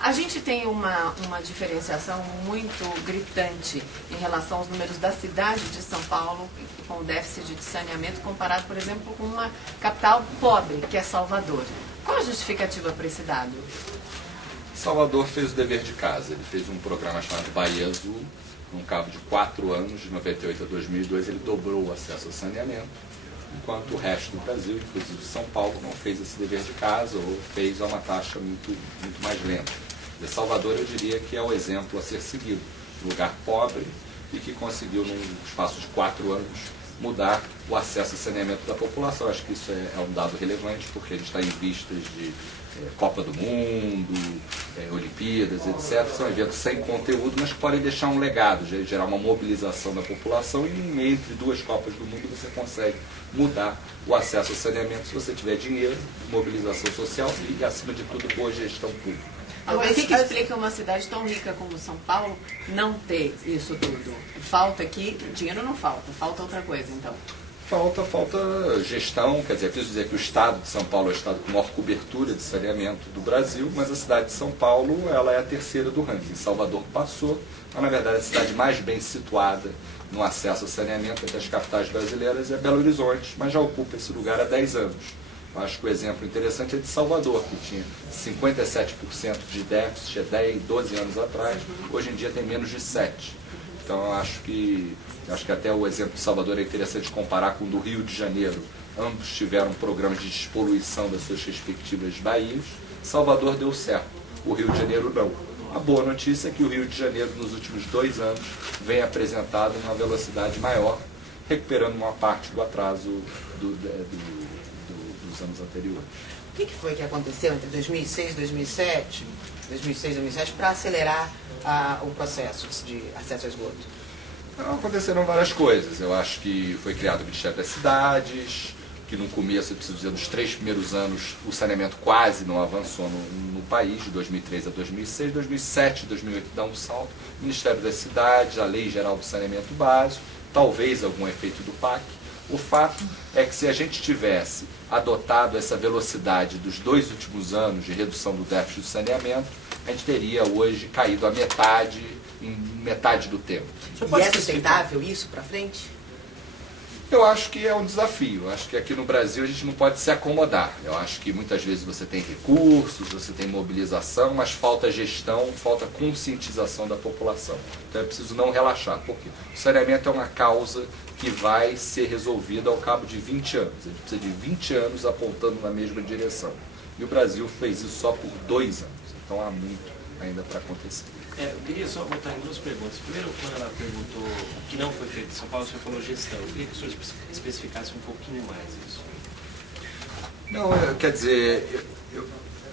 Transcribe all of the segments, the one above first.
A gente tem uma diferenciação muito gritante em relação aos números da cidade de São Paulo com o déficit de saneamento comparado, por exemplo, com uma capital pobre, que é Salvador. Qual a justificativa para esse dado? Salvador fez o dever de casa. Ele fez um programa chamado Bahia Azul. Num cabo de 4 anos, de 98 a 2002, ele dobrou o acesso ao saneamento, enquanto o resto do Brasil, inclusive São Paulo, não fez esse dever de casa ou fez a uma taxa muito mais lenta. De Salvador, eu diria que é o exemplo a ser seguido. Um lugar pobre e que conseguiu, num espaço de 4 anos, mudar o acesso ao saneamento da população. Acho que isso é um dado relevante, porque a gente está em vistas de Copa do Mundo, Olimpíadas, etc. São eventos sem conteúdo, mas que podem deixar um legado, gerar uma mobilização da população, e entre 2 Copas do Mundo você consegue mudar o acesso ao saneamento se você tiver dinheiro, mobilização social e, acima de tudo, boa gestão pública. O que explica uma cidade tão rica como São Paulo não ter isso tudo? Falta aqui, dinheiro não falta, falta outra coisa, então. Falta gestão, quer dizer, preciso dizer que o estado de São Paulo é o estado com maior cobertura de saneamento do Brasil, mas a cidade de São Paulo, ela é a 3ª do ranking. Salvador passou, mas na verdade a cidade mais bem situada no acesso ao saneamento entre as capitais brasileiras é Belo Horizonte, mas já ocupa esse lugar há 10 anos. Eu acho que o exemplo interessante é de Salvador, que tinha 57% de déficit há 12 anos atrás, hoje em dia tem menos de 7%. Então eu acho que até o exemplo de Salvador é interessante comparar com o do Rio de Janeiro. Ambos tiveram programas de despoluição das suas respectivas baías. Salvador deu certo, o Rio de Janeiro não. A boa notícia é que o Rio de Janeiro, nos últimos 2 anos, vem apresentado uma velocidade maior, recuperando uma parte do atraso dos anos anteriores. O que foi que aconteceu entre 2006 e 2007, para acelerar o processo de acesso ao esgoto? Aconteceram várias coisas. Eu acho que foi criado o Ministério das Cidades, que no começo, eu preciso dizer, nos 3 primeiros anos, o saneamento quase não avançou no país, de 2003 a 2006, 2007, 2008 dá um salto. Ministério das Cidades, a Lei Geral do Saneamento Básico, talvez algum efeito do PAC. O fato é que se a gente tivesse adotado essa velocidade dos 2 últimos anos de redução do déficit de saneamento, a gente teria hoje caído a metade, em metade do tempo. E é sustentável isso para frente? Eu acho que é um desafio. Eu acho que aqui no Brasil a gente não pode se acomodar. Eu acho que muitas vezes você tem recursos, você tem mobilização, mas falta gestão, falta conscientização da população. Então é preciso não relaxar, porque o saneamento é uma causa que vai ser resolvida ao cabo de 20 anos. A gente precisa de 20 anos apontando na mesma direção. E o Brasil fez isso só por 2 anos. Então há muito ainda para acontecer. Eu queria só botar em 2 perguntas. Primeiro, quando ela perguntou o que não foi feito em São Paulo, o senhor falou gestão. Eu queria que o senhor especificasse um pouquinho mais isso. Não, quer dizer, eu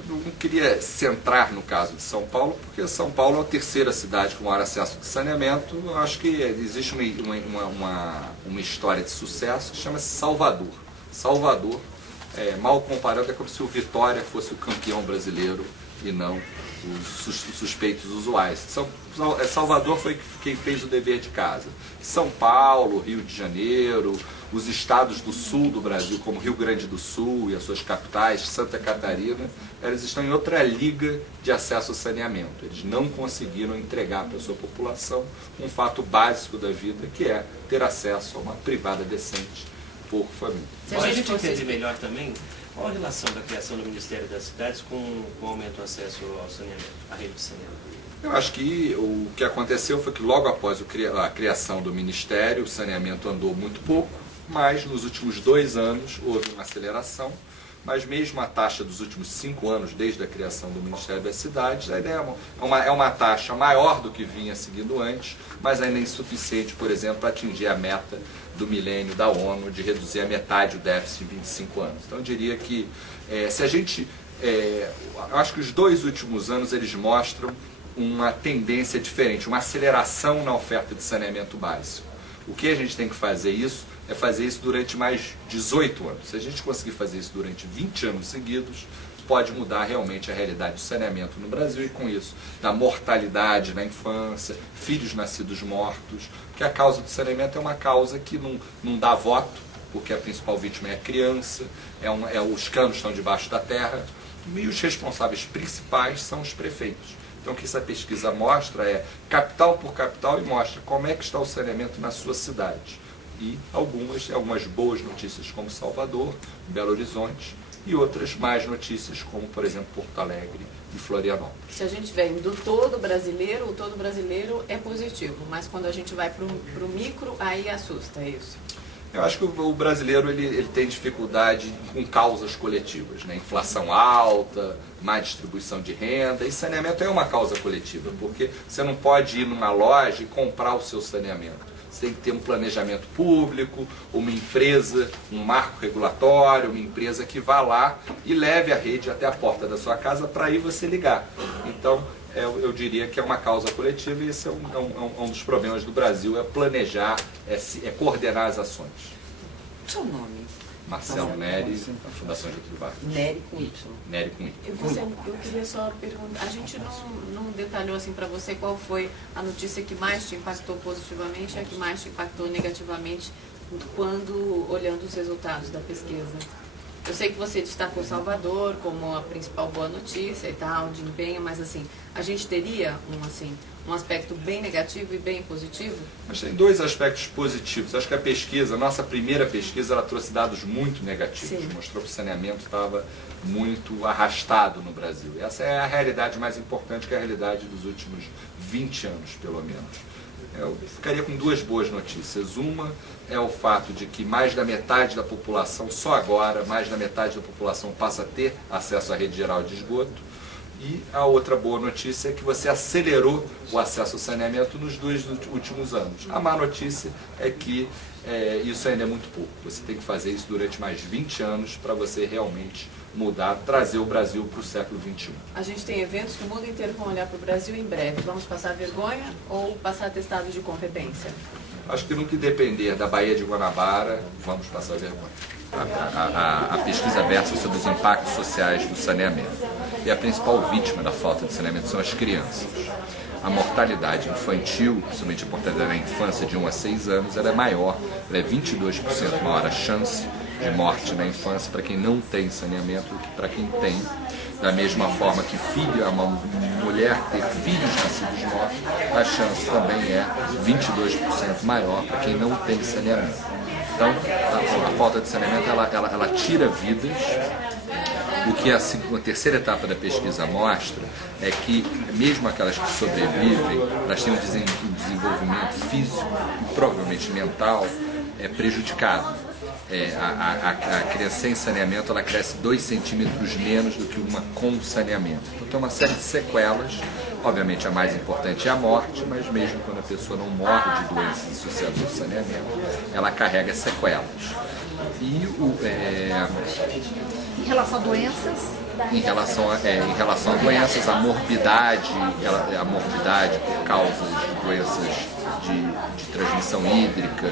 não queria centrar no caso de São Paulo, porque São Paulo é a 3ª cidade com maior acesso de saneamento. Eu acho que existe uma história de sucesso que chama-se Salvador. Salvador, mal comparando, é como se o Vitória fosse o campeão brasileiro e não os suspeitos usuais. Salvador foi quem fez o dever de casa. São Paulo, Rio de Janeiro, os estados do sul do Brasil, como Rio Grande do Sul e as suas capitais, Santa Catarina, eles estão em outra liga de acesso ao saneamento. Eles não conseguiram entregar para a sua população um fato básico da vida, que é ter acesso a uma privada decente por família. Se a gente entender melhor também, qual a relação da criação do Ministério das Cidades com o aumento do acesso ao saneamento, à rede de saneamento? Eu acho que o que aconteceu foi que logo após a criação do Ministério, o saneamento andou muito pouco, mas nos últimos 2 anos houve uma aceleração, mas mesmo a taxa dos últimos 5 anos, desde a criação do Ministério das Cidades, ainda é uma taxa maior do que vinha seguindo antes, mas ainda é insuficiente, por exemplo, para atingir a meta do milênio da ONU de reduzir a metade o déficit em 25 anos. Então eu diria que se a gente... eu acho que os 2 últimos anos eles mostram uma tendência diferente, uma aceleração na oferta de saneamento básico. O que a gente tem que fazer isso é fazer isso durante mais 18 anos. Se a gente conseguir fazer isso durante 20 anos seguidos, pode mudar realmente a realidade do saneamento no Brasil e com isso da mortalidade na infância, filhos nascidos mortos, porque a causa do saneamento é uma causa que não dá voto, porque a principal vítima é a criança, os canos estão debaixo da terra, E os responsáveis principais são os prefeitos. Então, o que essa pesquisa mostra é capital por capital e mostra como é que está o saneamento na sua cidade. E algumas boas notícias como Salvador, Belo Horizonte, e outras más notícias como, por exemplo, Porto Alegre e Florianópolis. Se a gente vem do todo brasileiro, o todo brasileiro é positivo, mas quando a gente vai para o micro, aí assusta, é isso? Eu acho que o brasileiro ele tem dificuldade com causas coletivas, né? Inflação alta, má distribuição de renda, e saneamento é uma causa coletiva, porque você não pode ir numa loja e comprar o seu saneamento. Você tem que ter um planejamento público, uma empresa, um marco regulatório, uma empresa que vá lá e leve a rede até a porta da sua casa para aí você ligar. Então, eu diria que é uma causa coletiva e esse é um dos problemas do Brasil, é planejar, é coordenar as ações. Seu nome? Marcelo Neri, da Fundação Getúlio Vargas. Neri com Y. Neri com Y. Eu queria só perguntar, a gente não detalhou assim para você qual foi a notícia que mais te impactou positivamente e a que mais te impactou negativamente quando olhando os resultados da pesquisa. Eu sei que você destacou Salvador como a principal boa notícia e tal, de empenho, mas assim, a gente teria um aspecto bem negativo e bem positivo? Mas tem dois aspectos positivos. Acho que a pesquisa, a nossa primeira pesquisa, ela trouxe dados muito negativos. Sim. Mostrou que o saneamento estava muito arrastado no Brasil. Essa é a realidade mais importante, que é a realidade dos últimos 20 anos, pelo menos. Eu ficaria com duas boas notícias. Uma é o fato de que mais da metade da população, só agora, mais da metade da população passa a ter acesso à rede geral de esgoto. E a outra boa notícia é que você acelerou o acesso ao saneamento nos 2 últimos anos. A má notícia é que isso ainda é muito pouco. Você tem que fazer isso durante mais 20 anos para você realmente mudar, trazer o Brasil para o século XXI. A gente tem eventos que o mundo inteiro vão olhar para o Brasil em breve. Vamos passar vergonha ou passar atestado de competência? Acho que no que depender da Baía de Guanabara, vamos passar vergonha. A pesquisa versa sobre os impactos sociais do saneamento. E a principal vítima da falta de saneamento são as crianças. A mortalidade infantil, principalmente a mortalidade na infância de 1 a 6 anos, ela é maior, ela é 22% maior a chance de morte na infância para quem não tem saneamento do que para quem tem. Da mesma forma que uma mulher ter filhos nascidos mortos, a chance também é 22% maior para quem não tem saneamento. Então, a falta de saneamento, ela tira vidas. O que a terceira etapa da pesquisa mostra é que, mesmo aquelas que sobrevivem, elas têm um desenvolvimento físico e provavelmente mental prejudicado. A criança sem saneamento, ela cresce 2 centímetros menos do que uma com saneamento. Então tem uma série de sequelas. Obviamente a mais importante é a morte, mas mesmo quando a pessoa não morre de doenças associadas ao saneamento, ela carrega sequelas. Em relação a doenças? Em relação a doenças, a morbidade por causa de doenças de transmissão hídrica,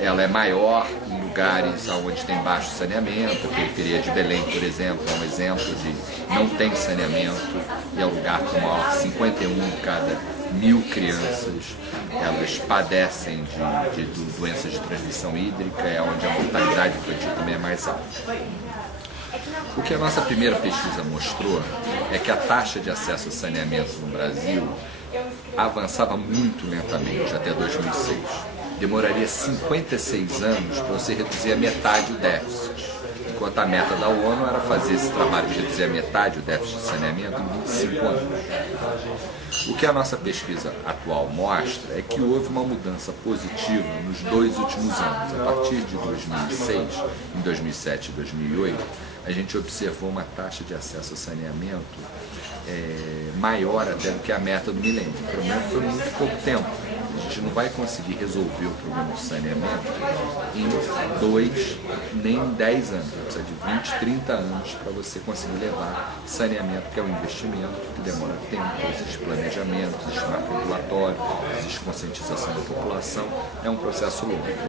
ela é maior em lugares onde tem baixo saneamento. A periferia de Belém, por exemplo, é um exemplo de não tem saneamento e é o lugar com maior 51 em cada 1000 crianças. Elas padecem de doenças de transmissão hídrica, é onde a mortalidade infantil também é mais alta. O que a nossa primeira pesquisa mostrou é que a taxa de acesso ao saneamento no Brasil avançava muito lentamente até 2006. Demoraria 56 anos para você reduzir a metade o déficit, enquanto a meta da ONU era fazer esse trabalho de reduzir a metade o déficit de saneamento em 25 anos. O que a nossa pesquisa atual mostra é que houve uma mudança positiva nos 2 últimos anos. A partir de 2006, em 2007 e 2008, a gente observou uma taxa de acesso ao saneamento maior até do que a meta do milênio. O problema foi muito pouco tempo. A gente não vai conseguir resolver o problema do saneamento em 2, nem em 10 anos. Precisa de 20, 30 anos para você conseguir levar saneamento, que é um investimento que demora tempo, existe planejamento, existe marco regulatório, existe conscientização da população, é um processo longo.